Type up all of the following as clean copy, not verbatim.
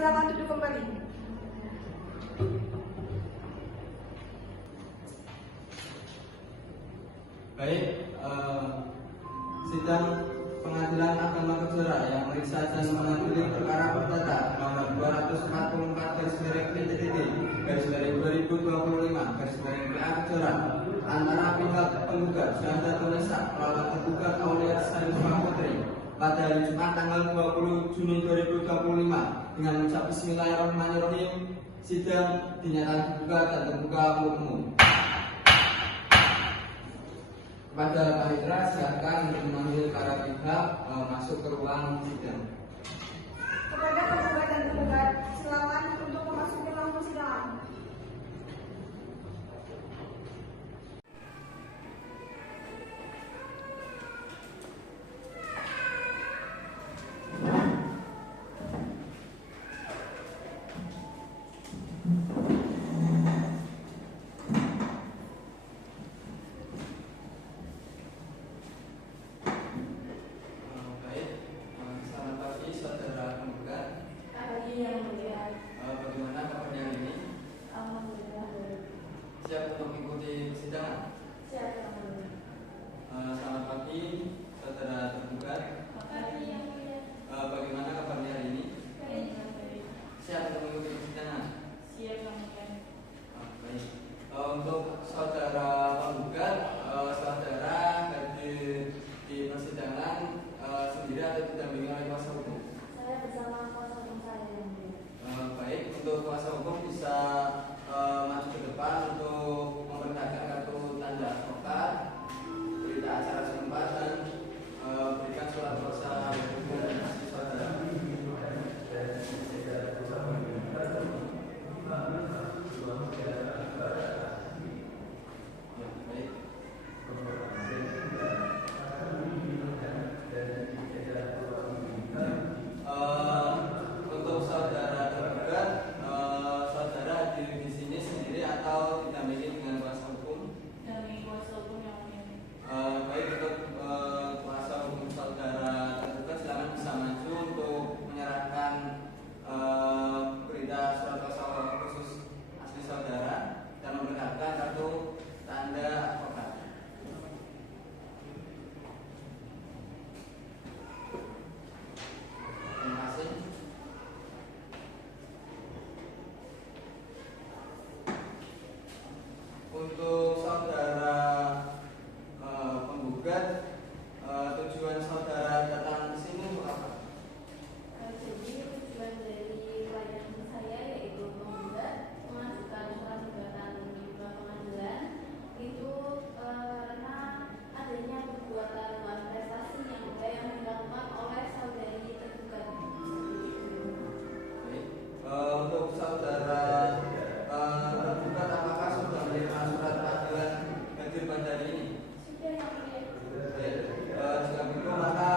silakan duduk kembali. Baik, sidang Pengadilan Agama Kejora yang meriksa dan mengadili perkara perdata nomor 244/PTT/2025/PA antara pihak penggugat Syahda Tunesa melawan tergugat Aulia Saniswa Putri pada hari Jumat tanggal 20 Juni 2025 dengan mengucap Bismillahirrahmanirrahim. Sidang dinyatakan dibuka dan terbuka untuk umum. Kepada Panitera silakan untuk memanggil para pihak masuk ke ruang sidang. Kepada penggugat dan tergugat, silakan untuk memasuki ruang persidangan. Siap untuk mengikuti persidangan? Siap. Selamat pagi, saudara tergugat. Bagaimana kabarnya hari ini? Baik. Siap untuk mengikuti persidangan? Siap, Yang Mulia. Baik. Untuk saudara penggugat, saudara hadir di persidangan sendiri atau didampingi oleh kuasa hukum? Saya bersama kuasa hukum saya, Yang Mulia. Baik, untuk kuasa hukum bisa maju ke depan untuk memperlihatkan kartu tanda advokat, berita acara setempat dan berikan surat kuasa hukum dan asli saudara. Ya, baik. Untuk saudara tergugat, saudara hadir di sini sendiri atau didampingi dengan kuasa hukum? Dari kuasa hukum, Yang Mulia. Baik, untuk kuasa hukum saudara tergugat silakan bisa maju untuk menyerahkan berita surat kuasa khusus asli saudara dan memperlihatkan kartu tanda advokat. Terima kasih. Untuk saudara penggugat, tujuan saudara datang ke sini untuk apa? Jadi tujuan dari klien saya yaitu penggugat mengajukan surat gugatan di pengadilan itu karena adanya perbuatan malprestasi yang dilakukan oleh saudari tergugat. Baik. Untuk saudara tergugat, apakah sudah menerima surat panggilan hadir pada hari ini? Sudah, Yang Mulia. Baik. Jika begitu maka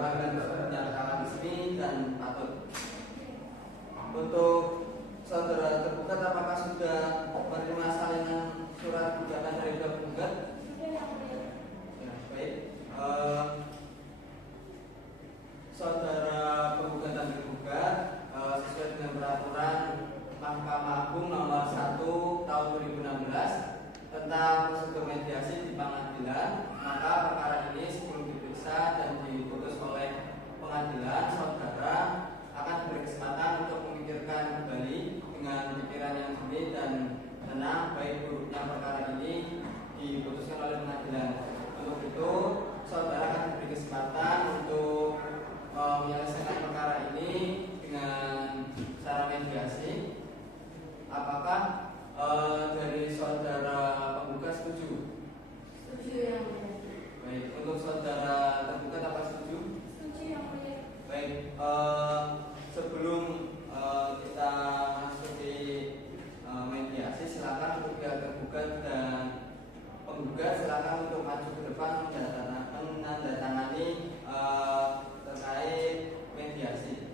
panggilan tersebut dinyatakan resmi dan patut. Untuk saudara tergugat, apakah sudah menerima salinan surat gugatan dari tergugat? Sudah, Yang Mulia. Ya, baik. Saudara penggugat dan tergugat sesuai dengan peraturan Mahkamah Agung nomor 1 tahun 2016 tentang prosedur mediasi di pengadilan, maka perkara ini sebelum diperiksa dan diputus oleh pengadilan, saudara akan diberi kesempatan untuk memikirkan kembali dengan pikiran yang jernih dan tenang baik buruknya perkara ini diputuskan oleh pengadilan. Untuk itu, saudara akan diberi kesempatan untuk menyelesaikan perkara ini dengan cara mediasi. Apakah dari saudara penggugat setuju? Setuju, Yang Mulia. Baik, untuk saudara tergugat apa setuju? Setuju, Yang Mulia. Baik, sebelum kita masuki mediasi, silakan untuk pihak tergugat dan penggugat silakan untuk maju ke depan menandatangani terkait mediasi.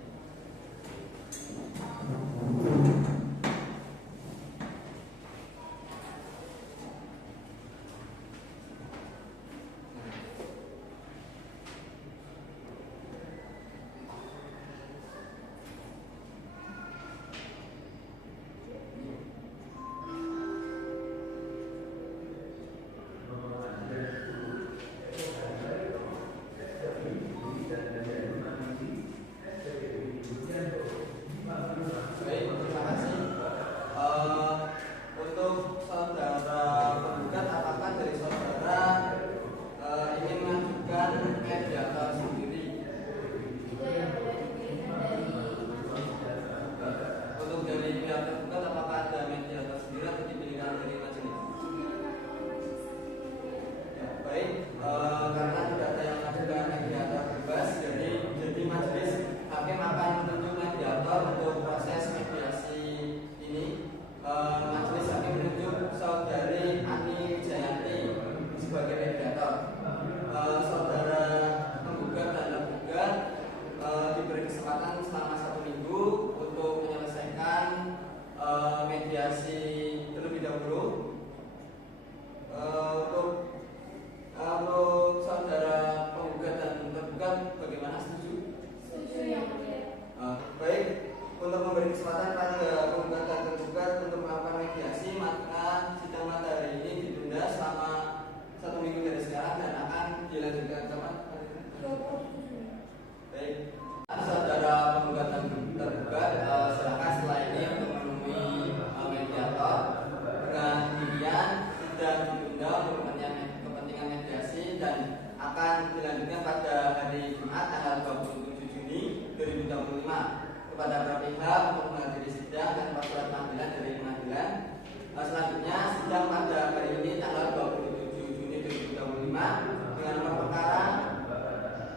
kepada para pihak untuk menghadiri sidang tanpa surat panggilan dari pengadilan. Selanjutnya, sidang pada hari ini tanggal 27 Juni 2025 dengan nomor perkara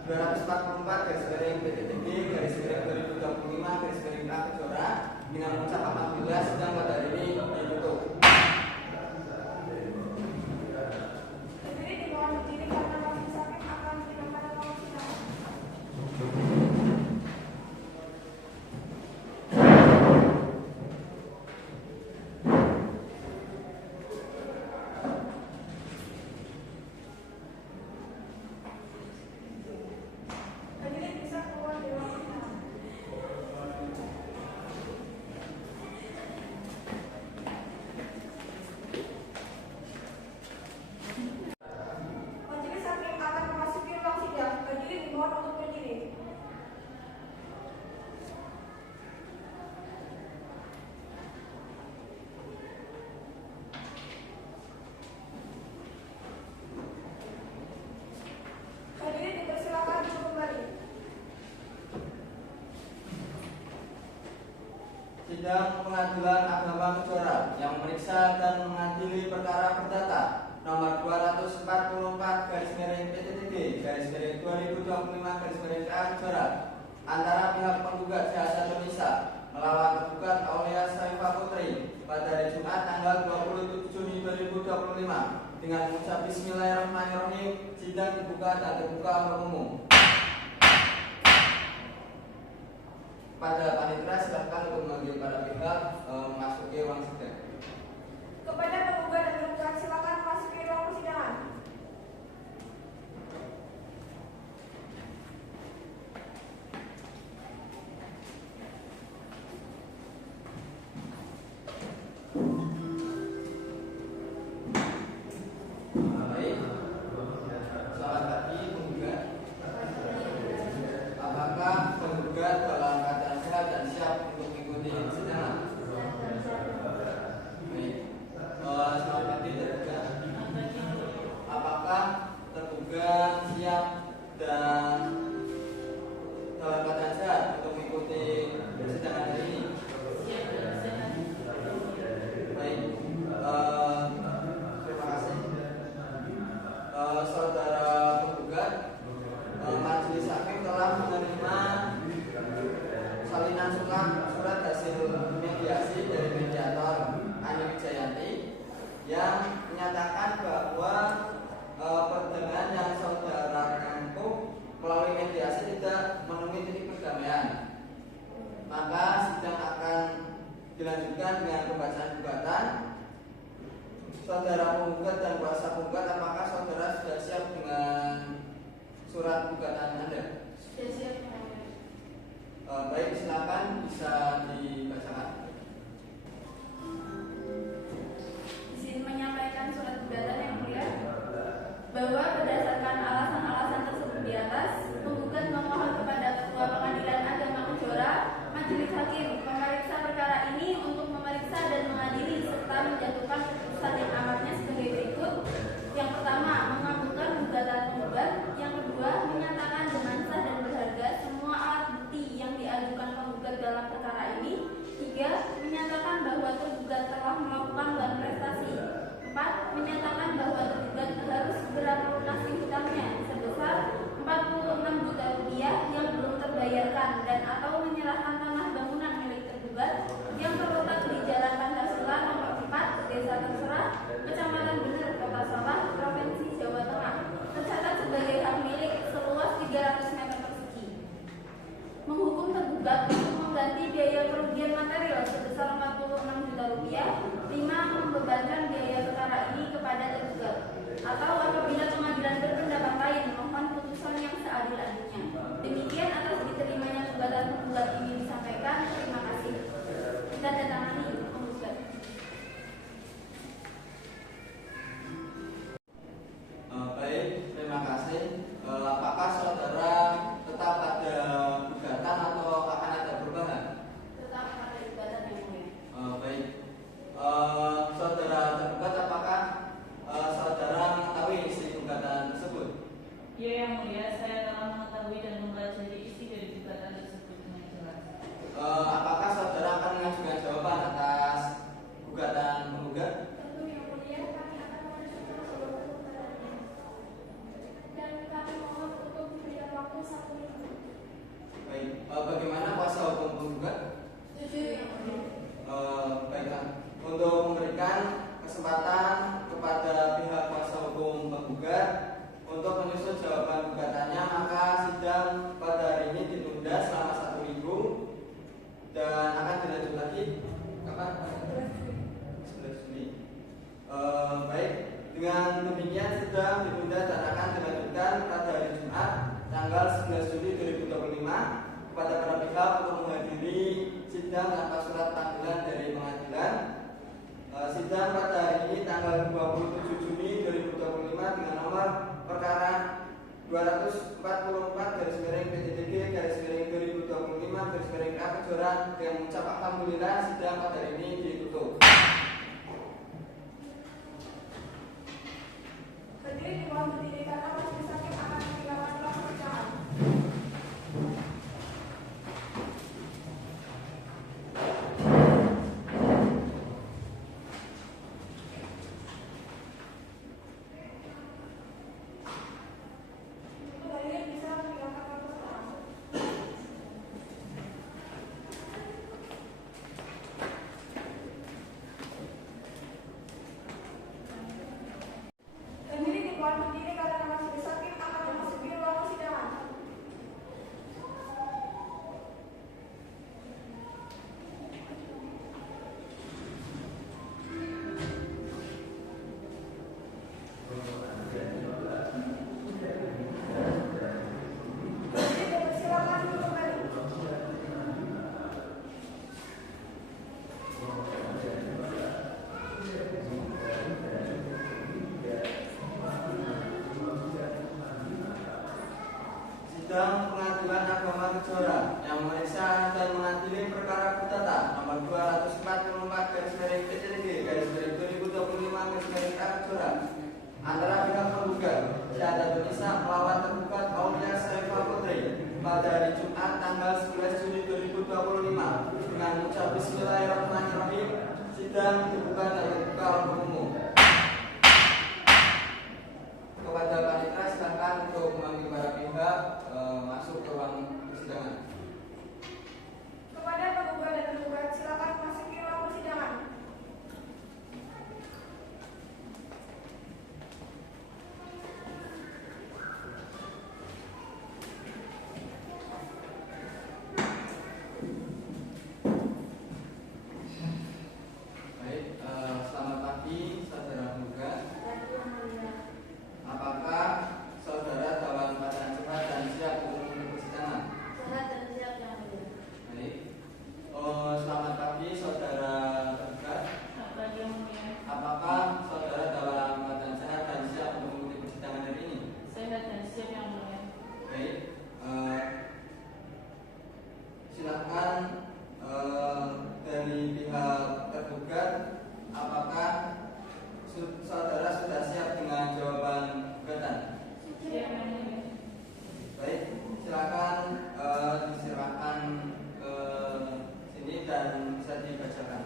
244/PTTG/2025/A Kejora dengan mengucap apabila sidang pada hari ini ditutup. Berdiri dimohon berdiri karena majelis hakim akan menerima dalam sidang. Berdiri bisa keluar dari ruang sidang. Majelis hakim akan memasuki ruang sidang. Berdiri dimohon untuk berdiri. Hadirin dipersilakan untuk kembali. Sidang Pengadilan Agama Kejora yang memeriksa dan mengadili perkara perdata nomor 244/PTTG/2025/A antara pihak penggugat Jasa Indonesia melawan tergugat Aulia Saifah Putri pada hari Jumat tanggal 27 Juni 2025 dengan mengucap Bismillahirrahmanirrahim. Sidang dibuka dan terbuka untuk umum. Pada panitia silakan untuk memanggil para pihak memasuki ruang sidang. Kepada penggugat dan tergugat silakan memasuki ruang persidangan. Baik. Selamat pagi penggugat. Apakah penggugat dalam keadaan sehat dan siap untuk mengikuti persidangan? Baik. Selamat pagi tergugat. Apakah tergugat siap dan dalam keadaan sehat untuk mengikuti persidangan hari ini? Baik. Terima kasih. Saudara penggugat, majelis hakim telah menerima salinan surat hasil mediasi dari mediator Ani Wijayanti yang menyatakan bahwa pertengahan yang saudara tempuh melalui mediasi tidak menemui titik perdamaian. Maka sidang akan dilanjutkan dengan pembacaan gugatan. Saudara penggugat dan kuasa penggugat, apakah saudara sudah siap dengan surat gugatan Anda? Sudah siap. Baik, silakan bisa dibacakan. Izin menyampaikan surat gugatan yang mulia bahwa berdasarkan alasan-alasan tersebut di atas, penggugat memohon kepada Ketua Pengadilan Agama Kejora, Majelis Hakim memeriksa perkara ini untuk memeriksa dan mengadili serta menjatuhkan keputusan yang amatnya sebagai berikut. kesempatan kepada pihak kuasa hukum penggugat untuk menyusun jawaban gugatannya, maka sidang pada hari ini ditunda selama 1 minggu dan akan dilanjut lagi kapan? 11 Juni. Baik, dengan demikian sidang ditunda dan akan dilanjutkan pada hari Jumat tanggal 11 Juli 2025 kepada para pihak untuk menghadiri sidang tanpa surat panggilan dari pengadilan. Sidang pada hari ini tanggal 27 Juni 2025 dengan nomor perkara 244/PTTG/2025/A Kejora dengan mengucap alhamdulillah sidang pada hari ini ditutup. Hadirin dimohon berdiri karena majelis hakim akan menghilangkan ulang perpecahan. Hadirin bisa menghilangkan ulang perpecahan. Hadirin dimohon berdiri karena majelis hakim akan memasuki ruang persidangan. Hadirin dipersilakan untuk kembali. Sidang Pengadilan Agama Kejora yang memeriksa dan mengadili perkara gugatan nomor 244/PTTG/2025/A Kejora antara pihak penggugat Syahadatun Nisa melawan tergugat Aulia Syarifah Putri pada hari Jumat tanggal 11 Juni 2025 dengan mengucap Bismillahirrahmanirrahim. Sidang dibuka dan dibuka untuk umum. Kepada panitera silakan untuk memanggil para pihak masuk ke ruang persidangan. Kepada penggugat dan tergugat silakan memasuki ruang persidangan. Baik, selamat pagi saudara penggugat. Apakah saudara dalam keadaan sehat dan siap untuk mengikuti persidangan? Sehat dan siap yang mulia. Baik. Selamat pagi saudara tergugat. Selamat pagi yang mulia. Apakah saudara dalam keadaan sehat dan siap untuk mengikuti persidangan hari ini? Sehat dan siap yang mulia. Baik. Silakan dari pihak tergugat, apakah saudara sudah siap dengan jawaban gugatan? Siap yang mulia. Baik, silakan diserahkan ke sini dan bisa dibacakan.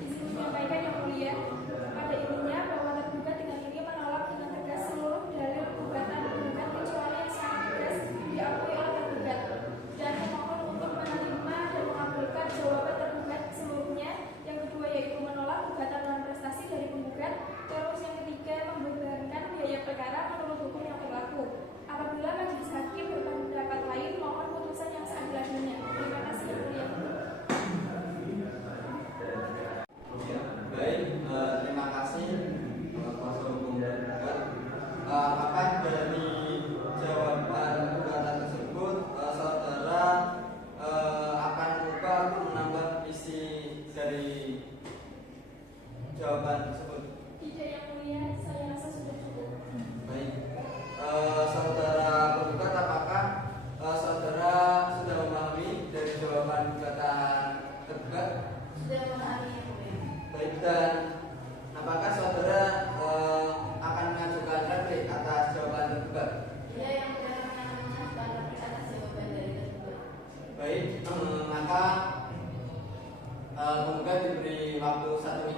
Izin menyampaikan yang mulia, pada intinya bahwa tergugat dengan ini menolak dengan tegas seluruh dalil gugatan penggugat kecuali yang sangat tegas diakui oleh tergugat dan memohon untuk menerima dan mengabulkan jawaban tergugat seluruhnya. Yang kedua yaitu menolak gugatan non prestasi dari penggugat. Terus yang ketiga membebankan biaya perkara menurut hukum yang berlaku. Apabila majelis hakim berpendapat lain, mohon putusan yang seadil-adilnya. Terima kasih yang mulia. Ya, baik, terima kasih kuasa hukum tergugat. Apakah dari jawaban gugatan tersebut saudara akan lupa untuk menambah isi dari jawaban tersebut? Tidak yang mulia, saya rasa sudah cukup. Baik, saudara penggugat, apakah saudara sudah memahami dari jawaban gugatan tergugat? Sudah memahami yang mulia. Baik, dan apakah saudara akan mengajukan replik atas jawaban tergugat? Dia yang mulia akan mengajukan replik atas jawaban dari tergugat. Baik, maka penggugat diberi waktu 1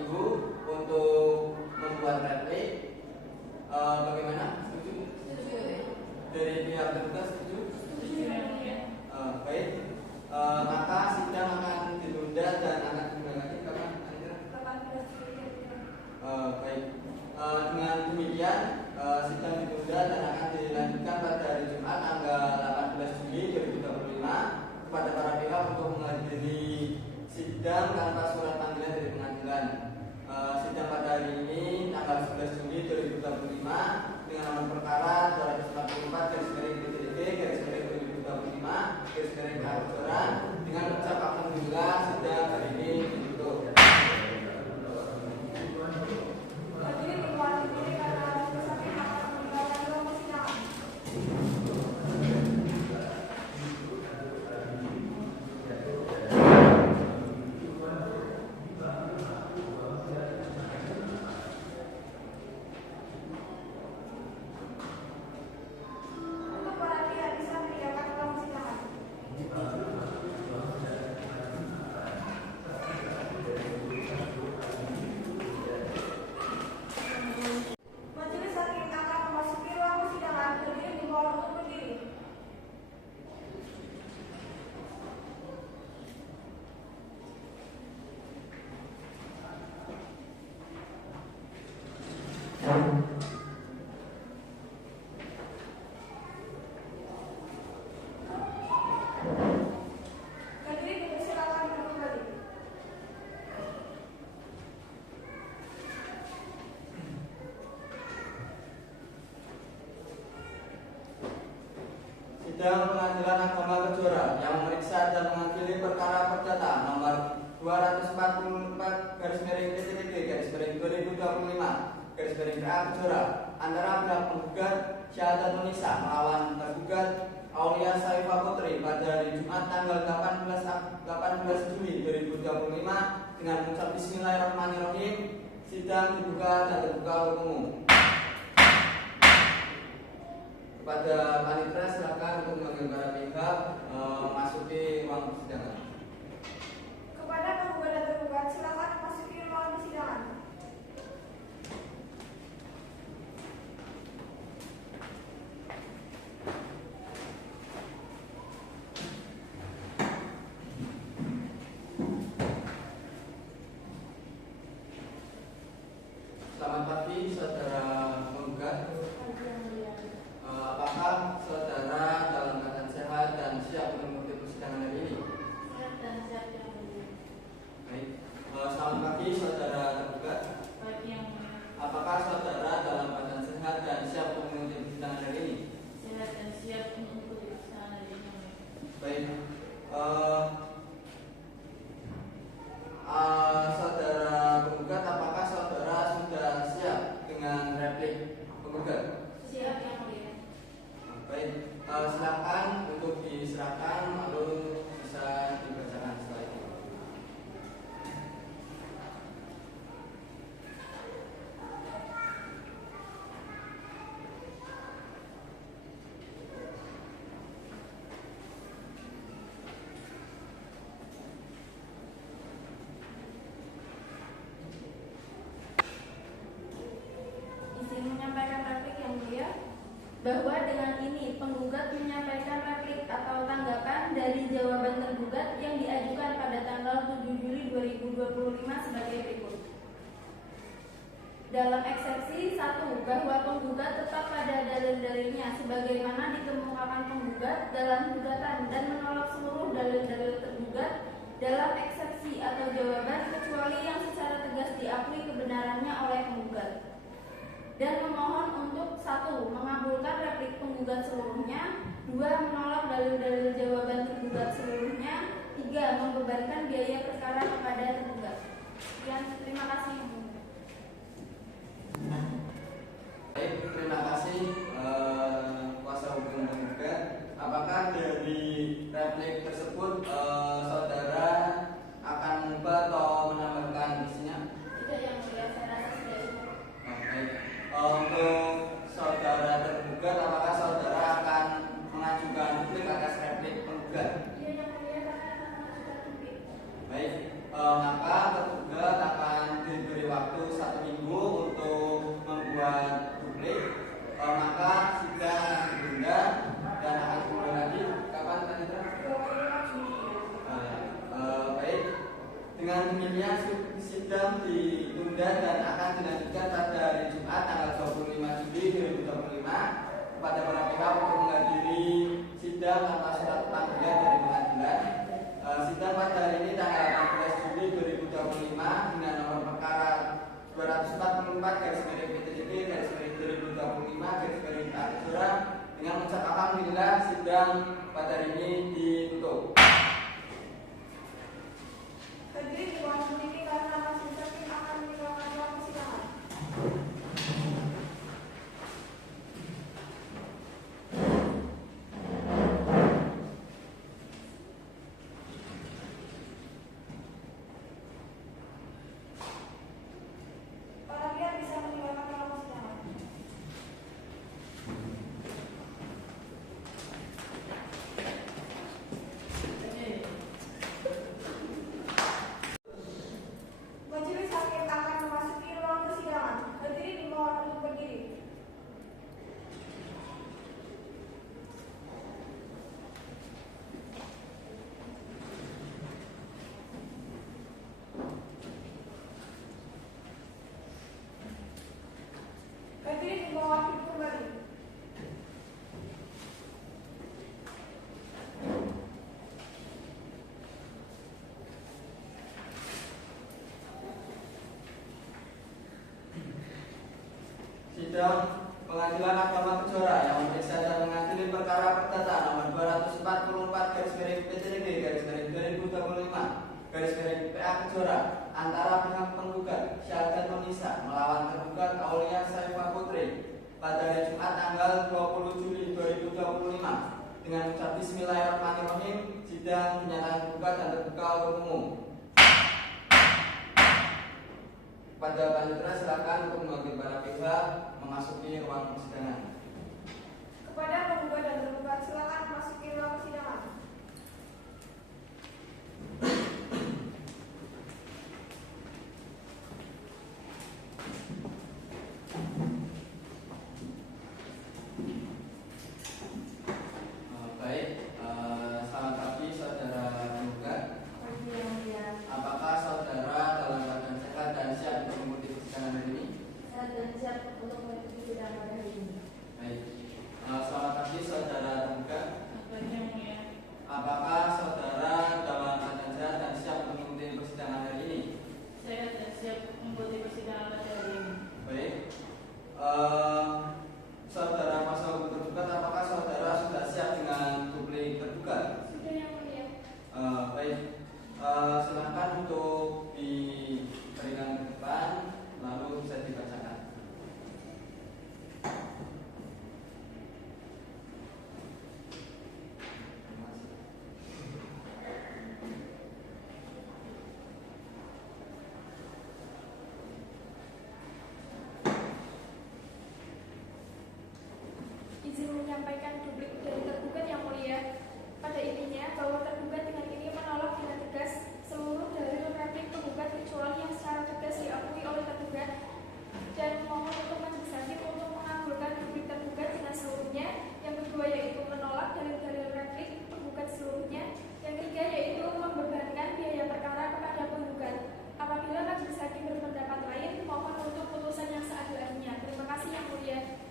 Kejora dengan ucap alhamdulillah sidang hari ini ditutup. Hadirin dimohon berdiri karena bersaksi akan membacakan dalam persidangan. Untuk para pihak bisa meninggalkan dalam persidangan. Majelis hakim akan memasuki ruang persidangan. Hadirin dimohon untuk berdiri. Hadirin dipersilakan duduk kembali. Sidang Pengadilan Agama Kejora yang memeriksa dan mengadili perkara perdata nomor 244 garis miring 2025 Kejora antara pihak penggugat Syahadatun Nisa melawan tergugat Aulia Saifah Putri pada hari Jumat tanggal 18 Juli 2025 dengan mengucap Bismillahirrahmanirrahim. Sidang dibuka dan terbuka untuk umum. Kepada panitia silakan untuk memanggil para pihak memasuki ruang persidangan. Kepada penggugat dan tergugat silakan memasuki ruang persidangan. Selamat pagi saudara penggugat. Apakah saudara dalam keadaan sehat dan siap mengikuti persidangan hari ini? Sehat dan siap yang mulia. Baik. Selamat pagi saudara tergugat. Bagi yang mulia. Apakah saudara dalam keadaan sehat dan siap mengikuti persidangan hari ini? Sehat dan siap mengikuti persidangan hari ini yang mulia. Baik. Saudara penggugat, apakah saudara sudah siap dengan replik penggugat? Siap yang mulia. Baik, silakan untuk diserahkan lalu bisa dibacakan setelah itu. Izin menyampaikan replik yang mulia bahwa dengan ini penggugat menyampaikan replik atau tanggapan dari jawaban tergugat yang diajukan pada tanggal 7 Juli 2025 sebagai berikut. Dalam eksepsi 1 bahwa penggugat tetap pada dalil-dalilnya sebagaimana dikemukakan penggugat dalam gugatan dan menolak seluruh dalil-dalil tergugat dalam eksepsi atau jawaban kecuali yang secara tegas diakui kebenarannya oleh penggugat. Dan memohon untuk 1. Mengabulkan replik penggugat seluruhnya, 2. Menolak dalil-dalil jawaban tergugat seluruhnya, 3. Membebankan biaya perkara kepada tergugat. Sekian, terima kasih. Baik, terima kasih kuasa hukum penggugat. Apakah dari replik tersebut saudara akan mengubah atau menambahkan isinya? Tidak yang mulia, saya rasa sudah cukup. Baik. Untuk saudara tergugat, apakah saudara akan mengajukan replik atas replik penggugat? Iya yang mulia, kami akan mengajukan replik. Baik, maka tergugat akan diberi waktu 1 minggu untuk membuat replik. Maka sidang akan ditunda dan akan dimulai lagi kapan tadi? 25 Juni. Baik, dengan demikian sidang ditunda dan akan dilanjutkan pada hari Jumat tanggal 25 Juli 2025 kepada para pihak untuk menghadiri sidang tanpa surat panggilan dari pengadilan. Sidang pada hari ini tanggal 18 Juli 2025 dengan nomor perkara 244 garis miring PTJB garis miring 2025 garis miring Kejora dengan mengucap alhamdulillah sidang pada hari ini ditutup. Sidang Pengadilan Agama Kejora yang memeriksa dan mengadili perkara perdata nomor 244 /PTDB/2025 PA Kejora antara pihak penggugat Syahadat Nisa melawan tergugat Aulia Saifah Putri pada hari Jumat tanggal 20 Juli 2025 dengan ucap Bismillahirrahmanirrahim. Sidang menyatakan tergugat dan terbuka untuk umum. Pada panitera silakan untuk mewakili para pihak memasuki ruang persidangan. Kepada penggugat dan tergugat silakan memasuki ruang persidangan. Selamat pagi saudara penggugat. Apakah saudara dalam keadaan sehat dan siap untuk mengikuti persidangan hari ini? Sehat dan siap untuk mengikuti persidangan hari ini. Baik. Selamat pagi saudara penggugat. Apakah saudara dalam keadaan sehat dan siap untuk mengikuti persidangan hari ini? Sehat dan siap mengikuti persidangan hari ini. Baik. Saudara kuasa hukum tergugat, apakah saudara sudah siap dengan duplik tergugat? Sudah yang mulia. Baik. Silakan untuk diberikan ke depan, lalu bisa dibacakan. Izin menyampaikan duplik dari tergugat yang mulia. Pada intinya bahwa tergugat dengan ini menolak dengan tegas seluruh dalil replik penggugat kecuali yang secara tegas diakui oleh tergugat dan memohon untuk majelis hakim untuk mengabulkan duplik tergugat dengan seluruhnya. Yang kedua yaitu menolak dalil-dalil replik penggugat seluruhnya. Yang ketiga yaitu membebankan biaya perkara kepada penggugat. Apabila majelis hakim berpendapat lain, mohon untuk putusan yang seadil-adilnya. Terima kasih yang mulia.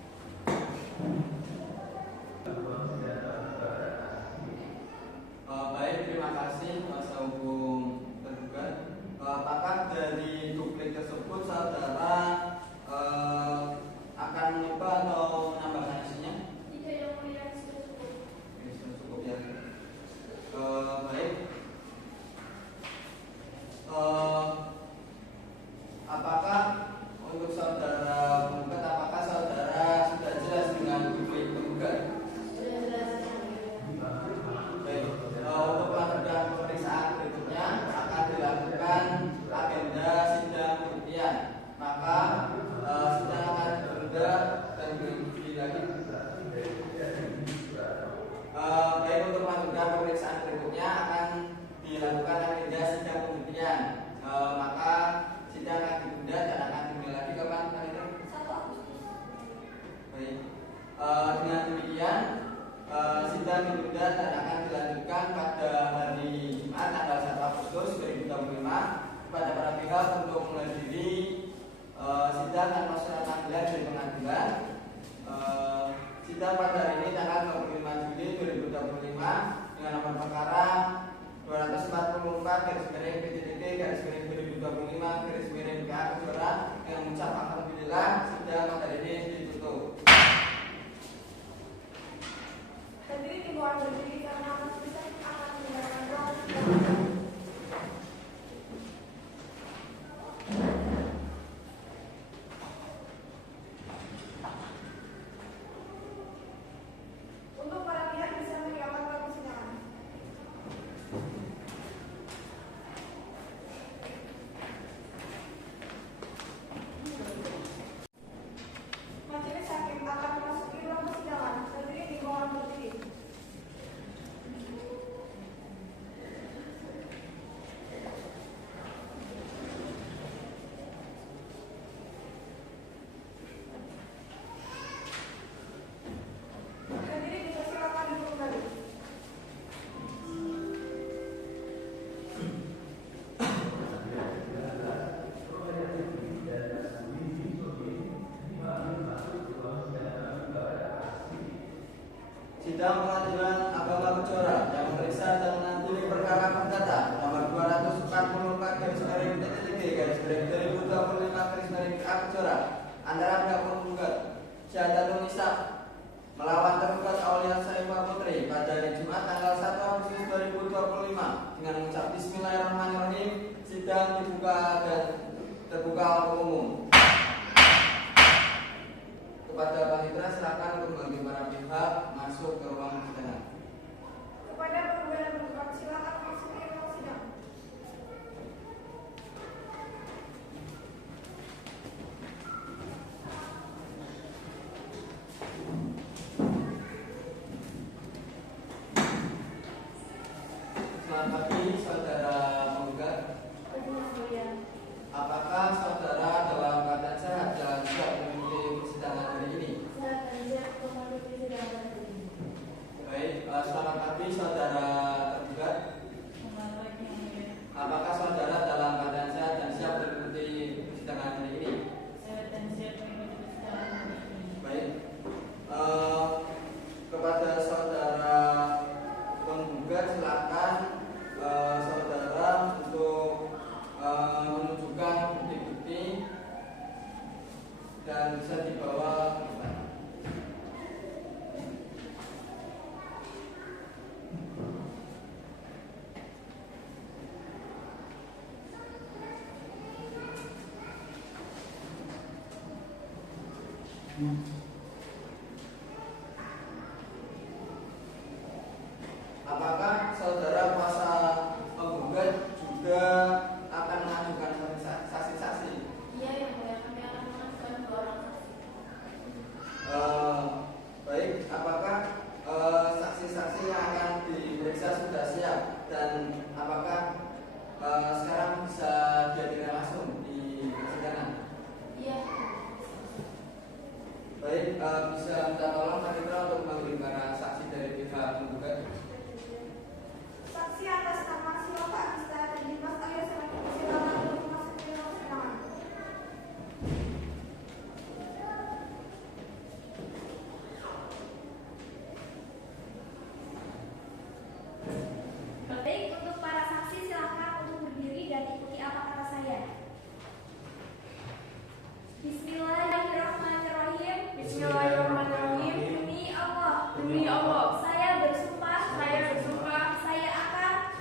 Baik, terima kasih kuasa hukum tergugat. Apakah dari duplik tersebut saudara akan mengubah atau menambahkan isinya? Tidak yang mulia, sudah cukup. Oke, sudah cukup ya. Baik. Apakah untuk saudara penggugat, apakah saudara sudah jelas dengan duplik penggugat? Sudah jelas yang mulia. Baik. Untuk melanjutkan pemeriksaan berikutnya akan dilakukan agenda sidang pembuktian. Maka sidang akan ditunda dan diuji lagi. Baik, untuk melanjutkan pemeriksaan berikutnya akan dilakukan agenda sidang pembuktian. Maka sidang akan ditunda dan akan dimulai lagi kapan? 1 Agustus. Baik. Dengan demikian sidang ditunda dan akan dilanjutkan pada hari Jumat tanggal 1 Agustus 2025 kepada para pihak untuk menghadiri sidang tanpa surat panggilan dari pengadilan. Sidang pada hari ini tanggal 25 Juli 2025 dengan nomor perkara 244/PTDB/2025/PA Kejora yang mengucap alhamdulillah sidang pada hari ini ditutup. Hadirin dimohon berdiri karena majelis hakim akan mendengarkan ruang persidangan. Untuk para pihak bisa meninggalkan ruang persidangan. Majelis hakim akan memasuki ruang persidangan. Hadirin dimohon berdiri. Hadirin dipersilakan duduk kembali. Sidang Pengadilan Agama Kejora yang memeriksa dan mengadili perkara perdata nomor 244/PTDB/2025/PA Kejora antara pihak penggugat Syahadatun Nisa melawan tergugat Aulia Saifah Putri pada hari Jumat tanggal 1 Agustus 2025 dengan mengucap Bismillahirrahmanirrahim. Sidang dibuka dan terbuka untuk umum. Kepada panitera silakan untuk bagi para pihak masuk ke ruang persidangan. Kepada penggugat dan tergugat silakan masuk ke ruang sidang. Selamat pagi, saudara penggugat. Apakah saudara dalam keadaan sehat dan siap mengikuti persidangan hari ini? Baik, selamat pagi, saudara tergugat. Apakah saudara dalam keadaan sehat dan siap mengikuti persidangan hari ini? Baik, kepada saudara penggugat silakan saudara untuk menunjukkan bukti-bukti dan bisa dibawa ke depan. Apakah saudara kuasa penggugat juga akan mengajukan saksi-saksi? Iya, yang mulia, kami akan mengajukan 2 orang saksi. Baik, apakah saksi-saksi yang akan diperiksa sudah siap dan apakah sekarang bisa dihadirkan langsung di persidangan? Iya. Baik, bisa minta tolong panitera untuk memanggil para saksi dari pihak penggugat. Saksi atas nama Silakan Agista dan Dimas alias silakan untuk masuk ke ruang sidang. Baik, untuk para saksi silakan untuk berdiri dan ikuti apa kata saya. Bismillahirrahmanirrahim. Bismillahirrahmanirrahim. Demi Allah. Demi Allah. Saya bersumpah.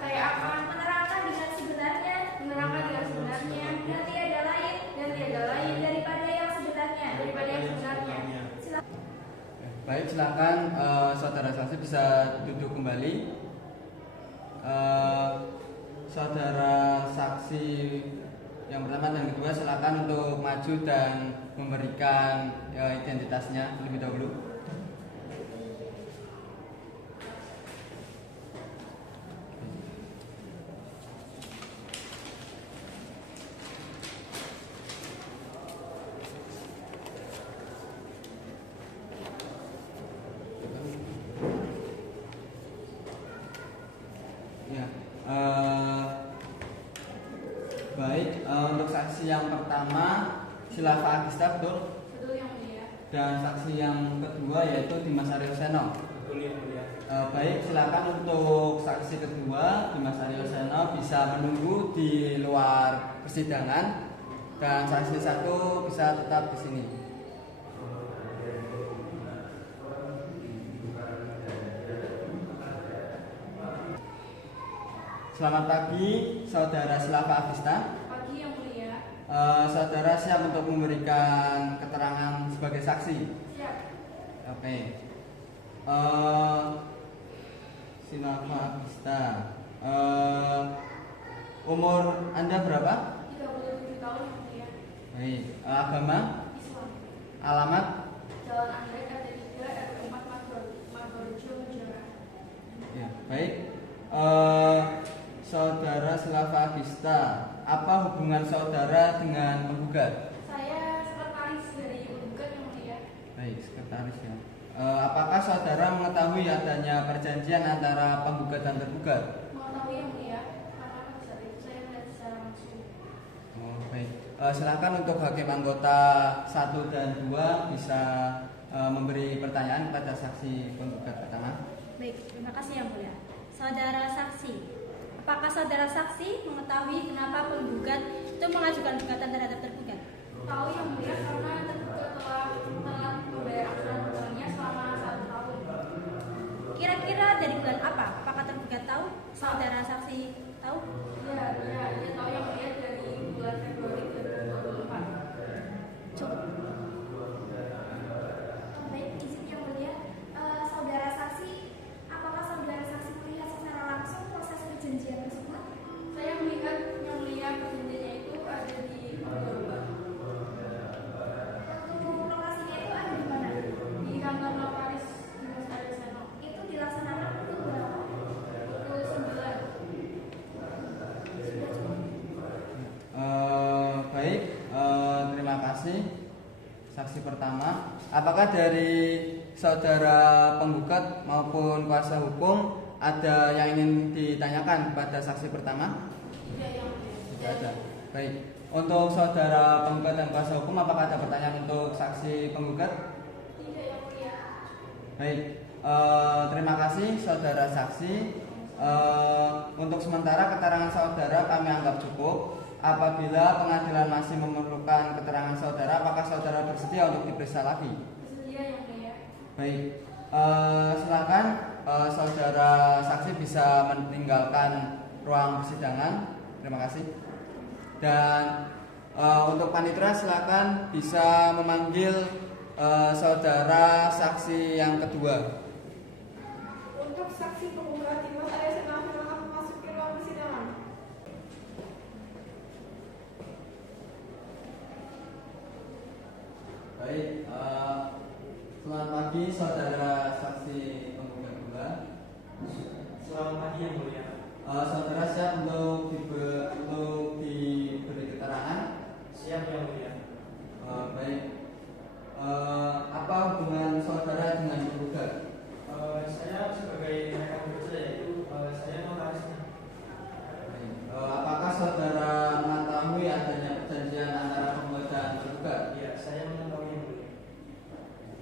Saya akan menerangkan dengan sebenarnya. Dan tiada lain daripada yang sebenarnya. Silakan. Baik, silakan saudara saksi bisa duduk kembali. Saudara saksi yang pertama dan kedua silakan untuk maju dan memberikan identitasnya terlebih dahulu. Ya, baik, untuk saksi yang pertama Silakan Agista, betul? Betul, yang mulia. Dan saksi yang kedua yaitu Dimas Arioseno. Betul, yang mulia. Baik, silakan untuk saksi kedua Dimas Arioseno bisa menunggu di luar persidangan dan saksi satu bisa tetap di sini. Selamat pagi, saudara Silava Agista. Pagi, yang mulia. Saudara siap untuk memberikan keterangan sebagai saksi? Siap. Oke. Silava Agista. Umur Anda berapa? 37 tahun, yang mulia. Baik. Agama? Islam. Alamat? Jalan Anggrek RT3 RT4 Margorejo Menjora. Ya, baik. Saudara Silava Agista, apa hubungan saudara dengan penggugat? Saya sekretaris dari penggugat, yang mulia. Baik, sekretaris ya. Apakah saudara mengetahui adanya perjanjian antara penggugat dan tergugat? Mengetahui, yang mulia, karena pada saat itu saya melihat secara langsung. Oh, baik. Silakan untuk hakim anggota 1 dan 2 bisa memberi pertanyaan kepada saksi penggugat pertama. Baik, terima kasih yang mulia. Saudara saksi, apakah saudara saksi mengetahui kenapa penggugat itu mengajukan gugatan terhadap tergugat? Tahu, yang mulia, karena tergugat telah membayar dari bulan apa? Apakah tergugat tahu? Saudara saksi tahu? Dia tahu yang mulia dari bulan Februari 2024. Cukup. Baik, izin yang mulia, saudara saksi, apakah saudara saksi melihat secara langsung proses perjanjian tersebut? Saya melihat yang mulia perjanjiannya itu ada di Jawa. Untuk lokasinya itu ada di mana? Di kantor notaris Dimas Ariseno. Itu dilaksanakan pukul berapa? Pukul 9. Sudah cukup. Baik, terima kasih. Saksi pertama, apakah dari saudara penggugat maupun kuasa hukum ada yang ingin ditanyakan kepada saksi pertama? Tidak yang mulia. Tidak ada. Baik, untuk saudara penggugat dan kuasa hukum, apakah ada pertanyaan untuk saksi penggugat? Tidak yang mulia. Baik, terima kasih saudara saksi. Untuk sementara keterangan saudara kami anggap cukup. Apabila pengadilan masih memerlukan keterangan saudara, apakah saudara bersedia untuk diperiksa lagi? Bersedia yang mulia. Baik, silakan saudara saksi bisa meninggalkan ruang persidangan. Terima kasih. Dan untuk panitia silakan bisa memanggil saudara saksi yang kedua. Untuk saksi penggugat Dimas Ariseno silakan memasuki ruang persidangan. Baik, selamat pagi saudara saksi penggugat dua. Selamat pagi yang mulia. Saudara siap untuk diberi keterangan? Siap yang mulia. Baik, apa hubungan saudara dengan penggugat? Saya sebagai rekan kerja yaitu saya notarisnya. Baik, apakah saudara mengetahui adanya perjanjian antara penggugat dan penggugat? Ya, saya mengetahui yang mulia.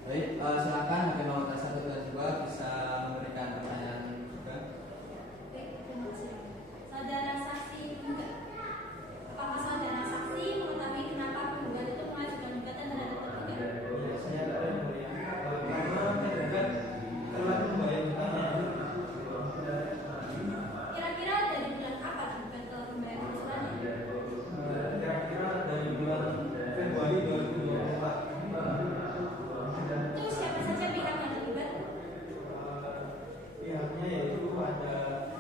Baik, silakan hakim nomor 1 dan 2 bisa memberikan pertanyaan juga. Baik, terima kasih. Saudara saksi penggugat, apakah saudara saksi mengetahui kenapa penggugat itu mengajukan gugatan terhadap tergugat? Ya, saya tahu yang mulia. Karena tergugat telah membayar hutangnya. Kira-kira dari bulan apa tergugat telah membayar cicilannya? Kira-kira dari bulan Februari 2024. Itu siapa saja pihak yang terlibat? Pihaknya yaitu ada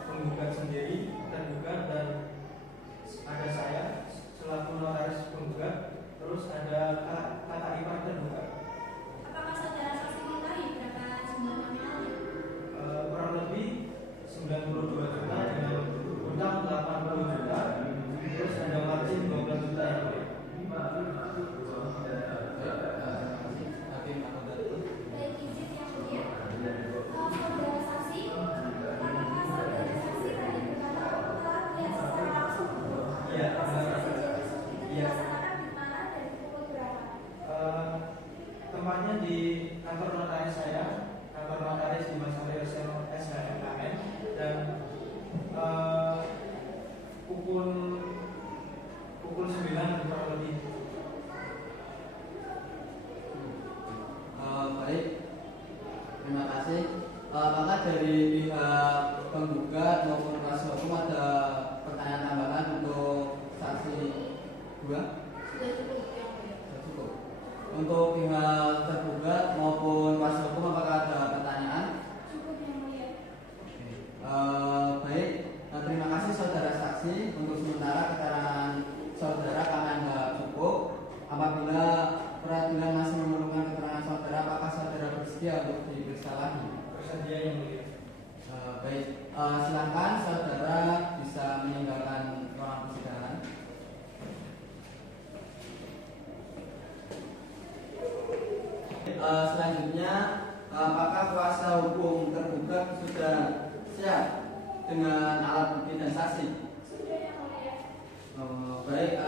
penggugat sendiri, tergugat, dan ada saya selaku notaris penggugat, terus ada kakak ipar tergugat. Apakah saudara saksi mengetahui berapa jumlah nominalnya? Kurang lebih 92 juta dengan utang 80 juta, terus ada margin 12 juta yang mulia. Hakim akomodatif. Baik, izin yang mulia. Saudara saksi, apakah saudara saksi tadi berkata telah melihat secara langsung Iya, proses benar. perjanjian tersebut itu Iya. dilaksanakan di mana dan pukul berapa? Tempatnya di kantor notaris saya, kantor notaris Dimas Ariseno SHMKN, dan pukul 9 kurang lebih. Baik, terima kasih. Apakah dari pihak penggugat maupun kuasa hukum ada pertanyaan tambahan untuk saksi dua? Sudah cukup yang mulia. Sudah cukup. Untuk pihak tergugat maupun kuasa hukum apakah ada pertanyaan? Cukup yang mulia. Baik, terima kasih saudara saksi. Untuk sementara keterangan saudara kami anggap cukup. Apabila peradilan masih memerlukan keterangan saudara, apakah saudara bersedia untuk diperiksa lagi? Bersedia yang mulia. Baik, silakan saudara bisa meninggalkan ruang persidangan. Selanjutnya, apakah kuasa hukum tergugat sudah siap dengan alat bukti dan saksi? Sudah yang mulia. Baik,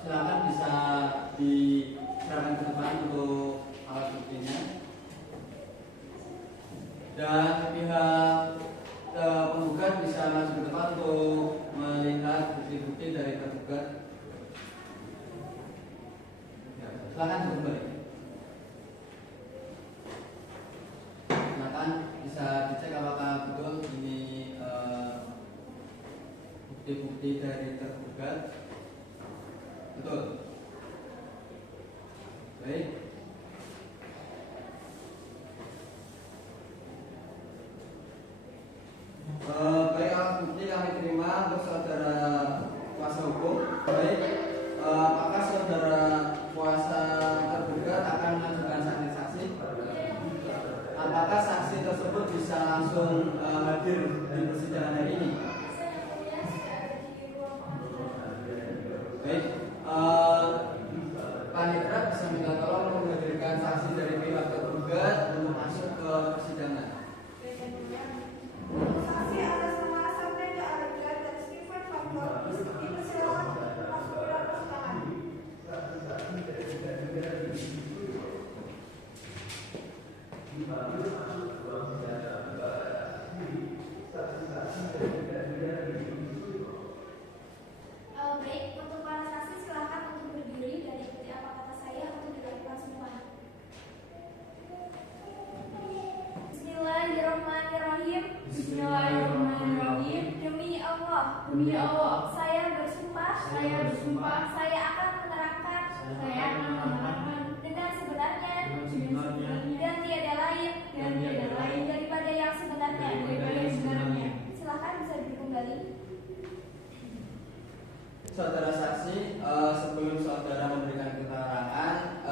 silakan bisa diserahkan ke depan untuk alat buktinya. Dan pihak penggugat bisa maju ke depan untuk melihat bukti-bukti dari tergugat. Ya, silakan kembali. Silakan bisa dicek apakah bukti dari tergugat? Betul. Baik. Baik, alat bukti kami terima untuk saudara kuasa hukum. Baik, apakah saudara kuasa tergugat akan mengajukan saksi-saksi? Apakah saksi tersebut bisa langsung hadir di persidangan hari ini? Baik, Panitera bisa minta tolong menghadirkan saksi dari pihak tergugat untuk masuk ke persidangan. Saksi atas nama Sabrina Arga dan Stephen Faktor dipersilakan masuk ke dalam persidangan. Baik, untuk para saksi silakan untuk berdiri dan ikuti apa kata saya untuk dilakukan semua. Bismillahirrahmanirrahim. Bismillahirrahmanirrahim. Demi Allah, Demi Allah, saya bersumpah, saya akan menerangkan dengan sebenarnya dan tiada lain daripada yang sebenarnya. Silakan bisa duduk kembali. Saudara saksi, sebelum saudara memberikan keterangan,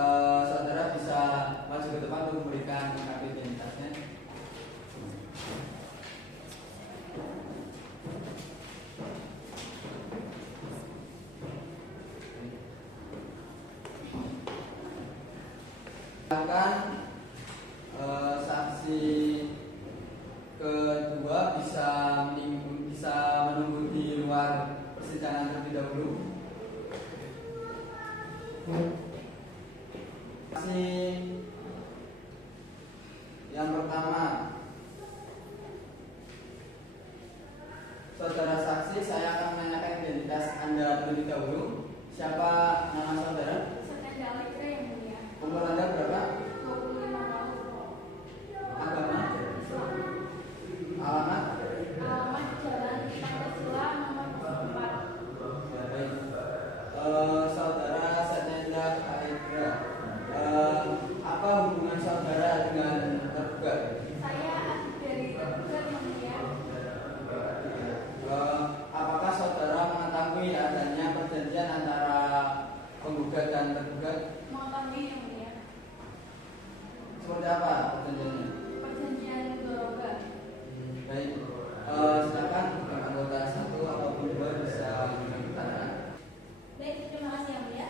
saudara bisa maju ke depan untuk memberikan kartu identitasnya. Silakan saksi kedua bisa menunggu di luar persidangan terlebih dahulu. Saksi yang pertama, saudara saksi, saya akan menanyakan identitas Anda terlebih dahulu. Siapa nama saudara? Saudara Alika yang mulia. Umur Anda berapa? 25 tahun. Agama? Alamat? Alamat Jalan Pancasila nomor 4. Baik. Saudara Satendra Kaedra, apa hubungan saudara dengan tergugat? Saya adik dari tergugat yang mulia. Apakah saudara mengetahui adanya perjanjian antara penggugat dan tergugat? Mengetahui yang mulia. Seperti apa perjanjiannya? Perjanjian Doroga. Baik. Silakan anggota 1 ataupun 2 bisa menanyakan. Baik, terima kasih yang mulia.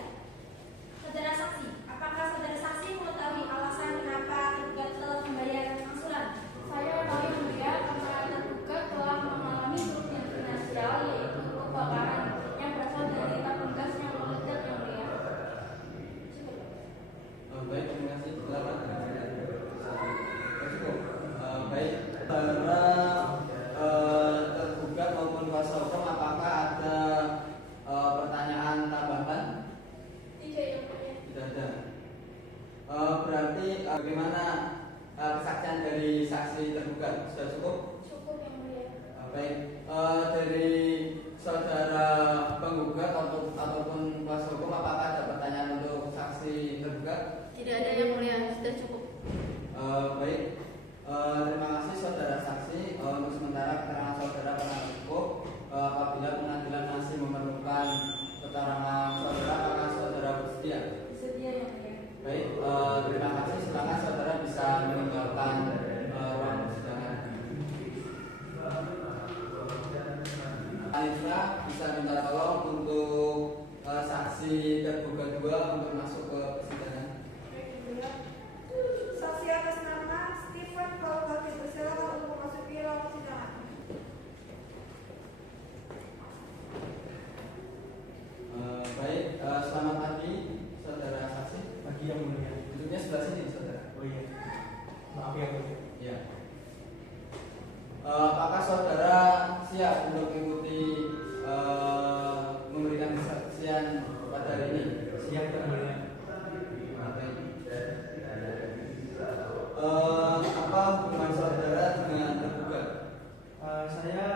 Saudara saksi, apakah saudara saksi mengetahui alasan kenapa tergugat telah membayar angsuran? Saya tahu yang mulia karena tergugat telah mengalami kerugian finansial yaitu kebakaran yang berasal dari tabung gas yang meledak yang mulia. Baik, terima kasih. Silakan. Cukup. Baik. Saudara tergugat maupun kuasa hukum, apakah ada pertanyaan tambahan? Tidak yang mulia. Tidak ada. Berarti bagaimana kesaksian dari saksi tergugat? Sudah cukup? Cukup yang mulia. Baik. Dari saudara penggugat ataupun kuasa hukum, apakah ada pertanyaan untuk saksi tergugat? Tidak ada yang mulia, sudah cukup. Baik. Terima kasih saudara saksi. Untuk sementara keterangan saudara pernah cukup. Apabila pengadilan masih memerlukan keterangan saudara, apakah saudara bersedia? Bersedia yang mulia. Baik, terima kasih. Silakan saudara bisa meninggalkan ruang persidangan. Panitera bisa minta tolong untuk saksi tergugat 2 untuk masuk ke persidangan. Saksi atas nama Stephen Faktor dipersilakan untuk memasuki ruang persidangan. Baik, selamat pagi saudara saksi. Pagi yang mulia. Duduknya sebelah sini saudara. Oh iya. Maaf yang mulia. Ya. Apakah saudara siap untuk mengikuti memberikan kesaksian pada hari ini? Siap yang mulia. Baik. Apa hubungan saudara dengan tergugat? Saya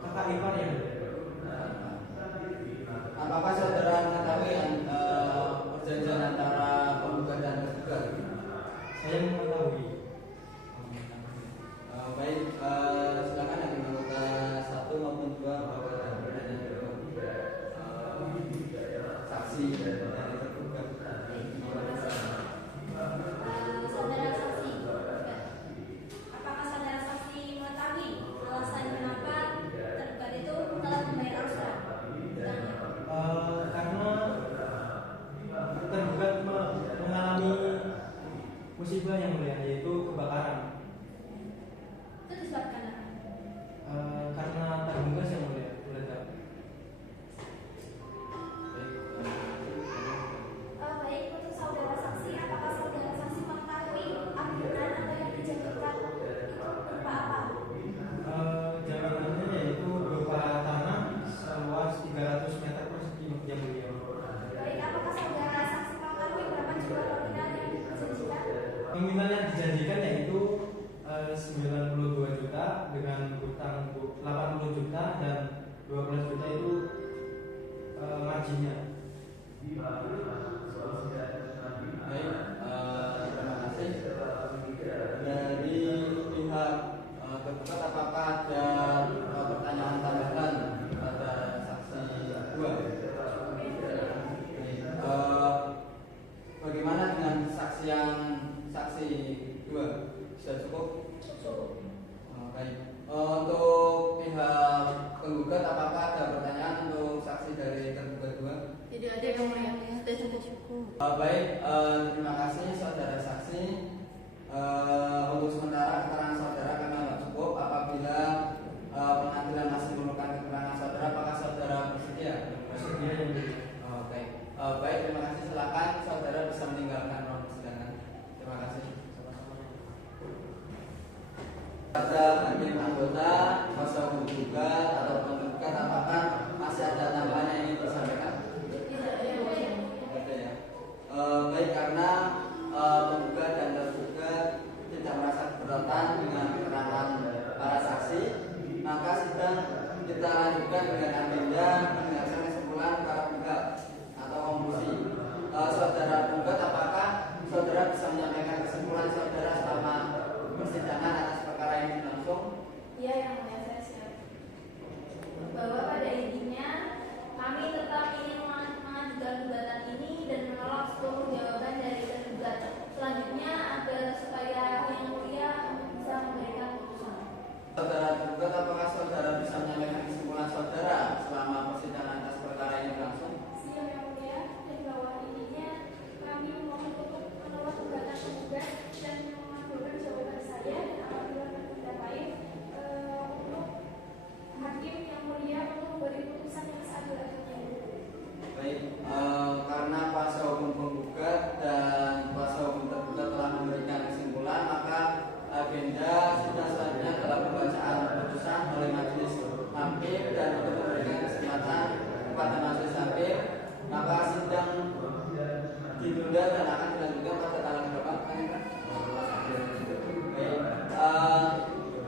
kakak ipar yang mulia. dari tergugat. Terima kasih. Saudara saksi penggugat, apakah saudara saksi mengetahui alasan kenapa tergugat itu telah membayar arus utangnya? Karena tergugat mengalami musibah yang mulia, yaitu kebakaran. Itu disebabkan apa? Karena tabung gas yang mulia meledak. Baik, untuk saudara saksi, apakah saudara saksi mengetahui anggaran atau yang dijanjikan itu berupa apa? Jaminannya yaitu berupa tanah seluas 300 meter persegi yang mulia. Baik, apakah saudara saksi mengetahui berapa jumlah nominal yang dijanjikan? Nominal yang dijanjikan yaitu 92 juta dengan hutang 80 juta dan 12 juta itu marginnya. Baik, terima kasih. Dari pihak tergugat apakah ada pertanyaan tambahan pada saksi 2? Bagaimana dengan saksi 2? Sudah cukup? Baik. Untuk pihak penggugat apakah ada pertanyaan untuk saksi dari tergugat 2? Tidak ada yang mulia, sudah cukup. Baik, terima kasih saudara saksi. Untuk sementara keterangan saudara kami anggap cukup. Apabila pengadilan masih memerlukan keterangan saudara, apakah saudara bersedia? Bersedia yang mulia. Baik, baik, terima kasih. Silakan saudara bisa meninggalkan ruang persidangan. Terima kasih. Pada hakim anggota kuasa penggugat atau penggugat, apakah masih ada tambahan yang ingin disampaikan? Ada ya. Baik, karena penggugat dan tergugat tidak merasa keberatan dengan keterangan para saksi, maka sidang kita lanjutkan dengan agenda mendengarkan kesimpulan para pihak atau konklusi. Saudara penggugat, apakah saudara bisa menyampaikan kesimpulan saudara selama persidangan atas perkara ini berlangsung? Iya, yang mulia, saya siap. Bahwa pada intinya kami tetap ingin mengajukan gugatan ini dan menolak seluruh jawaban dari tergugat. Selanjutnya agar supaya yang mulia bisa memberikan putusan. Saudara tergugat, apakah saudara bisa menyampaikan kesimpulan saudara selama persidangan atas perkara ini berlangsung? Siap yang mulia, dan bahwa intinya kami mohon untuk menolak gugatan penggugat dan mengabulkan jawaban saya, dan apabila tidak baik untuk hakim yang mulia untuk memberi putusan yang seadil-adilnya. Baik, karena kuasa hukum penggugat dan kuasa hukum tergugat telah memberikan kesimpulan, maka agenda sidang selanjutnya adalah pembacaan putusan oleh majelis hakim, dan untuk memberikan kesempatan kepada majelis hakim, maka sidang ditunda dan akan dilanjutkan pada tanggal berapa? Baik,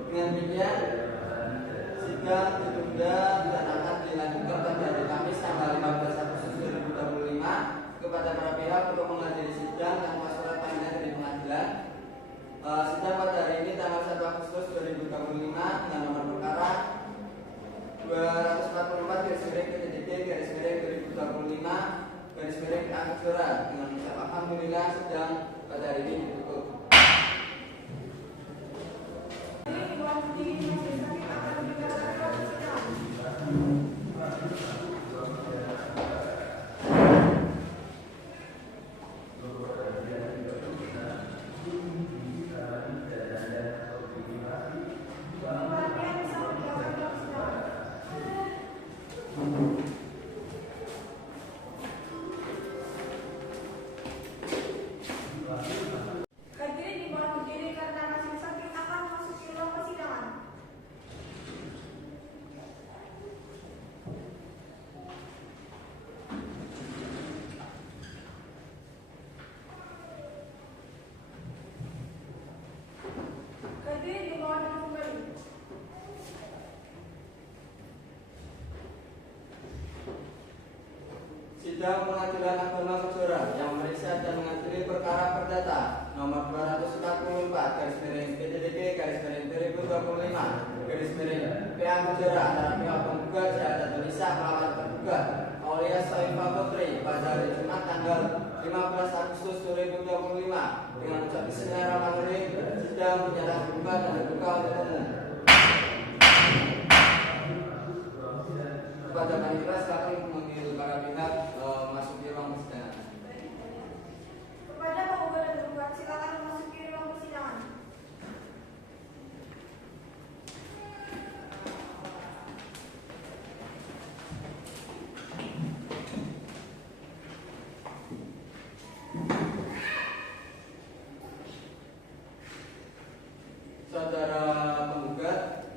dengan demikian sidang ditunda dan akan dilanjutkan pada hari Kamis tanggal 15 Agustus 2025 kepada para pihak untuk menghadiri sidang tanpa surat panggilan dari pengadilan. Sidang pada hari ini tanggal 1 Agustus 2025 dengan nomor perkara 244-PDD-2025 dengan ucap alhamdulillah sidang pada hari ini ditutup. Hadirin dimohon berdiri karena majelis hakim akan memasuki ruang persidangan. Hadirin dimohon kembali. Sidang Pengadilan Agama Kejora yang memeriksa dan mengadili perkara perdata nomor 244/PDDK/2025 PA Kejora antara pihak penggugat Syahadat Nisa melawan tergugat Aulia Saifah Putri pada hari Jumat tanggal 15 Agustus 2025 dengan ucap Bismillahirrahmanirrahim. Sidang menyatakan terbuka dan terbuka untuk umum. Kepada panitia silakan memanggil para pihak memasuki ruang persidangan. Kepada penggugat dan tergugat silakan memasuki ruang persidangan. Saudara penggugat,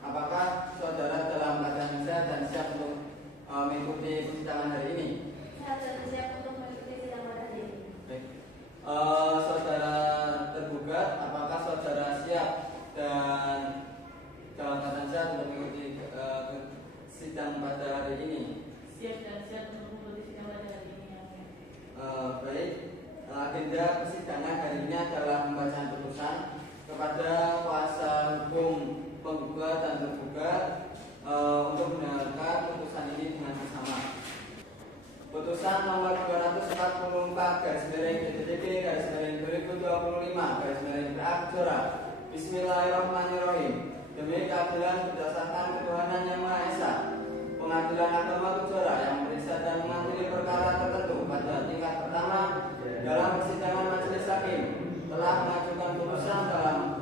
apakah saudara dalam keadaan sehat dan siap untuk mengikuti persidangan hari ini? Sehat dan siap untuk mengikuti sidang pada hari ini. Baik. Saudara tergugat, apakah saudara siap dan dalam keadaan sehat untuk mengikuti sidang pada hari ini? Siap dan siap untuk mengikuti sidang pada hari ini. Baik. Agenda persidangan hari ini adalah pembacaan putusan kepada kuasa hukum penggugat dan tergugat untuk mendengarkan putusan ini dengan bersama. Putusan nomor 244/DTTP/2025/A Bismillahirrahmanirrahim. Demi keadilan berdasarkan ketuhanan yang Maha Esa, Pengadilan Agama Kejora yang memeriksa dan mengadili perkara tertentu pada tingkat pertama dalam persidangan majelis hakim telah mengajukan putusan dalam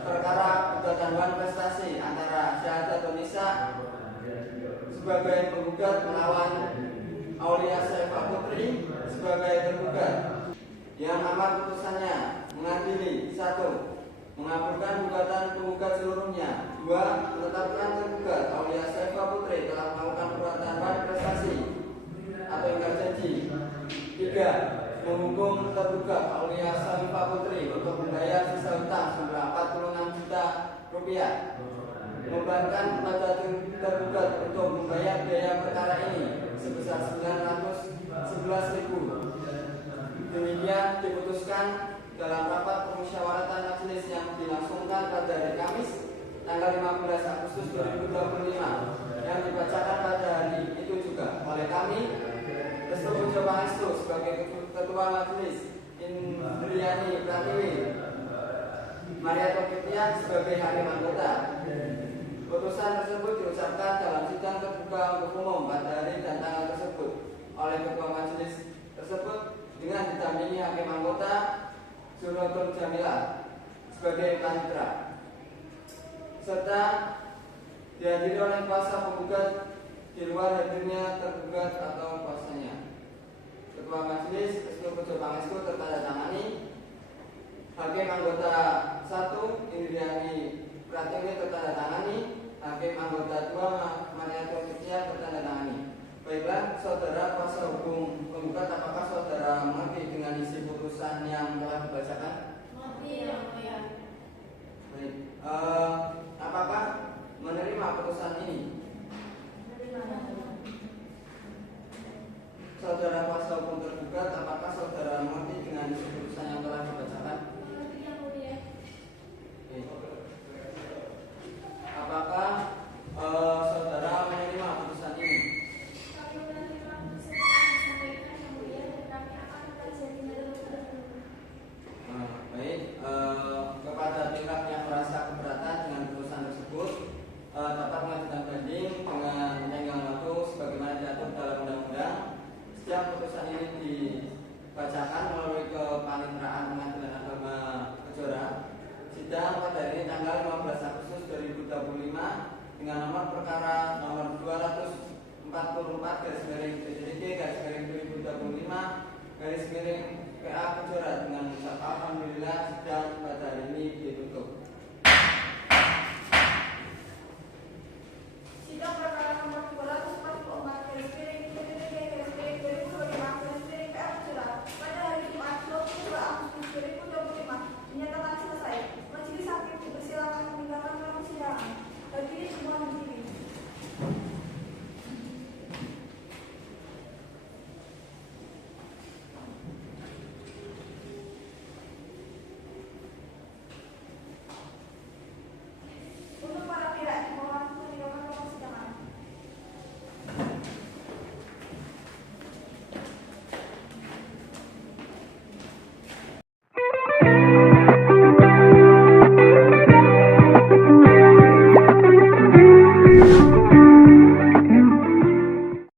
perkara gugatan wan prestasi antara Syahadat Nisa sebagai penggugat melawan Aulia Saifah Putri sebagai tergugat, yang amar putusannya mengadili: 1. Mengabulkan gugatan penggugat seluruhnya. 2. Menetapkan tergugat Aulia Saifah Putri telah melakukan perbuatan wan prestasi atau ingkar janji. 3. Menghukum tergugat Aulia Saifah Putri untuk membayar sisa hutang sejumlah 46 juta rupiah. Membebankan kepada tergugat untuk membayar biaya perkara ini sebesar 911.000. Demikian diputuskan dalam rapat permusyawaratan majelis yang dilangsungkan pada hari Kamis tanggal 15 Agustus 2025 yang dibacakan pada hari itu juga oleh kami, Restu Pujo Pangestu sebagai Ketua Majelis, Indriani Pratiwi, Maria Topitian sebagai hakim anggota. Putusan tersebut diucapkan dalam sidang terbuka untuk umum pada hari dan tanggal tersebut oleh Ketua Majelis tersebut dengan didampingi hakim anggota Suratul Jamila sebagai panitera, serta dihadiri oleh kuasa penggugat di luar hadirnya tergugat atau kuasanya. Ketua Majelis Restu Pujo Pangestu tertandatangani. Hakim anggota 1 Indriani Pratiwi tertandatangani. Hakim anggota 2 Maria Topitian tertandatangani. Baiklah, saudara kuasa hukum penggugat, apakah saudara mengerti dengan isi putusan yang telah dibacakan? Mengerti, Yang Mulia. Baik. Apakah menerima putusan ini? Saudara kuasa hukum tergugat, apakah saudara mengerti dengan isi putusan yang telah dibacakan? Mengerti, Yang Mulia. Apakah saudara menerima putusan ini? Kami menerima putusan yang disampaikan Yang Mulia dan kami akan mempelajari tersebut. Baik, kepada pihak yang merasa keberatan dengan putusan tersebut dapat mengajukan banding dengan tenggang waktu sebagaimana diatur dalam undang-undang. Setiap putusan ini dibacakan melalui kepaniteraan Pengadilan Agama Kejora. Sidang pada hari ini tanggal 15 Agustus 2025 dengan nomor perkara nomor 244/DTTP/2025/PA Kejora dengan mengucap alhamdulillah sidang